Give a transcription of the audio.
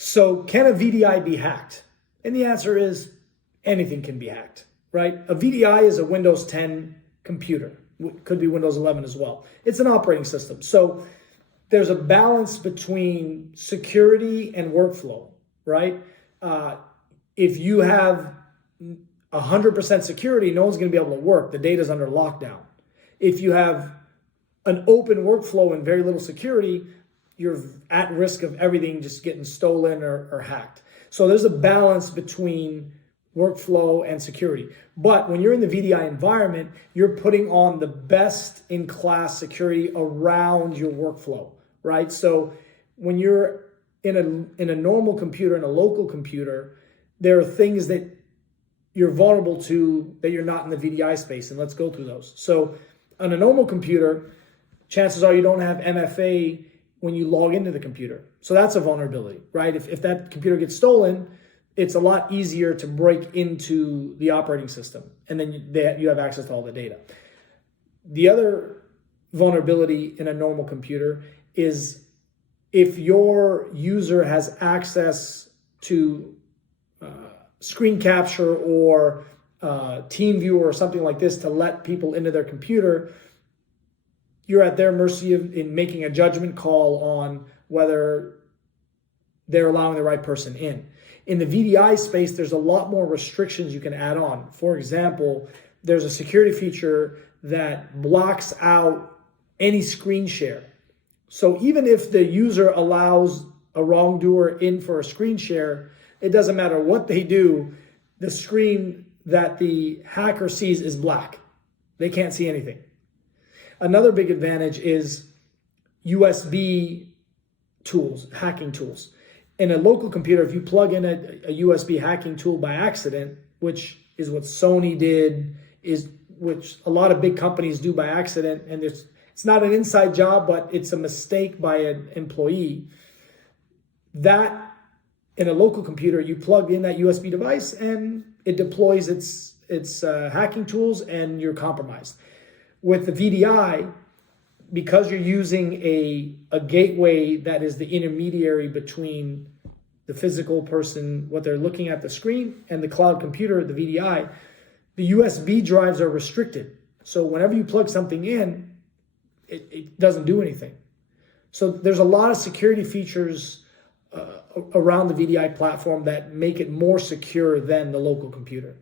So can a VDI be hacked? And the answer is anything can be hacked, right? A VDI is a Windows 10 computer. Could be Windows 11 as well. It's an operating system. So there's a balance between security and workflow, right? If you have 100% security, no one's going to be able to work. The data's under lockdown. If you have an open workflow and very little security, you're at risk of everything just getting stolen or hacked. So there's a balance between workflow and security. But when you're in the VDI environment, you're putting on the best in class security around your workflow, right? So when you're in a normal computer, in a local computer, there are things that you're vulnerable to that you're not in the VDI space. And let's go through those. So on a normal computer, chances are you don't have MFA when you log into the computer. So that's a vulnerability, right? If that computer gets stolen, it's a lot easier to break into the operating system. And then you have access to all the data. The other vulnerability in a normal computer is if your user has access to screen capture or team viewer or something like this to let people into their computer, you're at their mercy in making a judgment call on whether they're allowing the right person in. In the VDI space, there's a lot more restrictions you can add on. For example, there's a security feature that blocks out any screen share. So even if the user allows a wrongdoer in for a screen share, it doesn't matter what they do, the screen that the hacker sees is black. They can't see anything. Another big advantage is USB tools, hacking tools. In a local computer, if you plug in a USB hacking tool by accident, which is what Sony did, which a lot of big companies do by accident, and it's not an inside job, but it's a mistake by an employee. That in a local computer, you plug in that USB device and it deploys its hacking tools and you're compromised. With the VDI, because you're using a gateway that is the intermediary between the physical person, what they're looking at the screen, and the cloud computer, the VDI, the USB drives are restricted. So whenever you plug something in, it doesn't do anything. So there's a lot of security features around the VDI platform that make it more secure than the local computer.